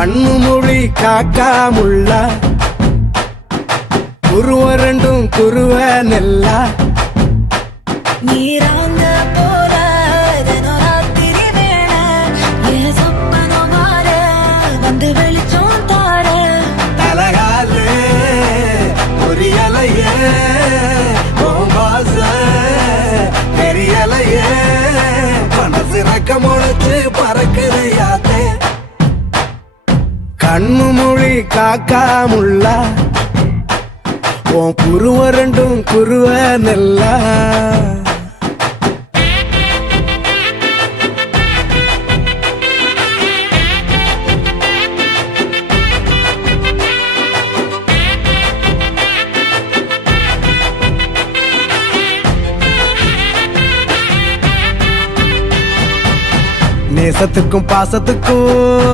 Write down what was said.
கண்ணு மொழி காக்காமுள்ள குருவ ரெண்டும் குருவ நெல்லா நீராங்க போல ராத்திரி வேள என் சொப்பனோ மாற வந்து வெளிச்சம் தார தலகாலே புரியலையே பாச தெரியலையே மனசு ரக்க முளைச்சு பறக்குதையாத்தே கண்ணு மொழி காக்காமுள்ள உன் குருவ ரெண்டும் குருவ நெல்லா நேசத்துக்கும் பாசத்துக்கும்